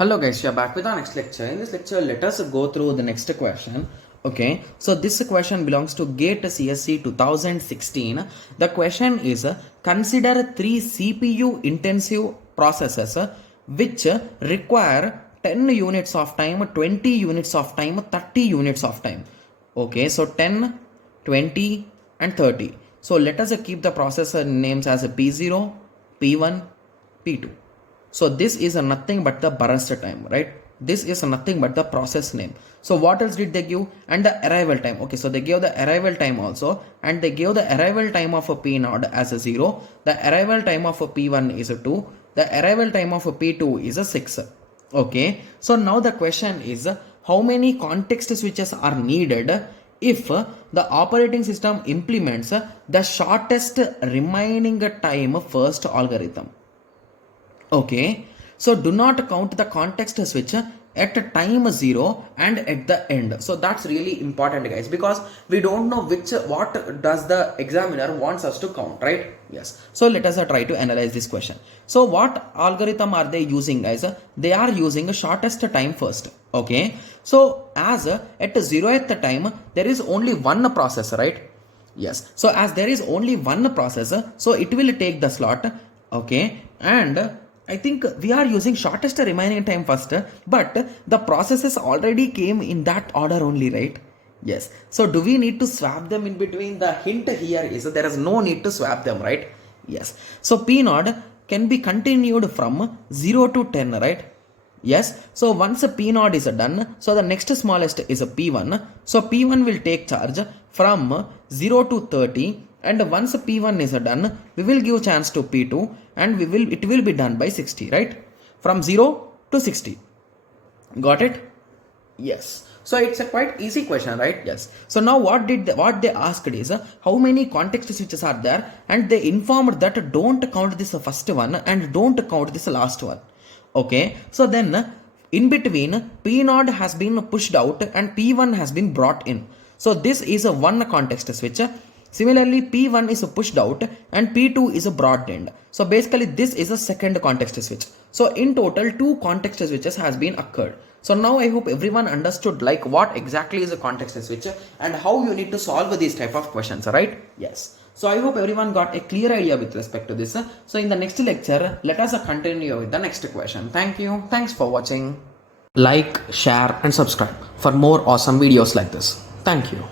Hello guys, we are back with our next lecture. In this lecture, let us go through the next question. Okay, so this question belongs to GATE CSC 2016. The question is, consider three CPU intensive processes which require 10 units of time, 20 units of time, 30 units of time. Okay, so 10, 20 and 30. So let us keep the processor names as P0, P1, P2. So this is nothing but the burst time, right? This is nothing but the process name. So what else did they give? And the arrival time. Okay, so they gave the arrival time also, and they gave the arrival time of a P0 as a 0. The arrival time of a P1 is a 2. The arrival time of a P2 is a 6. Okay, so now the question is, how many context switches are needed if the operating system implements the shortest remaining time first algorithm? Okay, so do not count the context switch at time 0 and at the end. So that's really important, guys, because we don't know what does the examiner wants us to count, right? Yes. So let us try to analyze this question. So what algorithm are they using, guys? They are using shortest time first. Okay, so as at 0th time there is only one processor, right? Yes. So as there is only one processor, so it will take the slot. Okay, and I think we are using shortest remaining time first, but the processes already came in that order only, right? Yes. So do we need to swap them in between? The hint here is there is no need to swap them, right? Yes. So P node can be continued from 0 to 10, right? Yes. So once a P node is done, so the next smallest is a P1. So P1 will take charge from 0 to 30. And once P1 is done, we will give chance to P2 and it will be done by 60, right? From 0 to 60. Got it? Yes. So it's a quite easy question, right? Yes. So now what they asked is, how many context switches are there, and they informed that don't count this first one and don't count this last one. Okay. So then in between, P node has been pushed out and P1 has been brought in. So this is a one context switch. Similarly, P1 is pushed out and P2 is brought in. So basically this is a second context switch. So in total, two context switches has been occurred. So now I hope everyone understood like what exactly is a context switch and how you need to solve these type of questions, right? Yes. So I hope everyone got a clear idea with respect to this. So in the next lecture, let us continue with the next question. Thank you. Thanks for watching. Like, share and subscribe for more awesome videos like this. Thank you.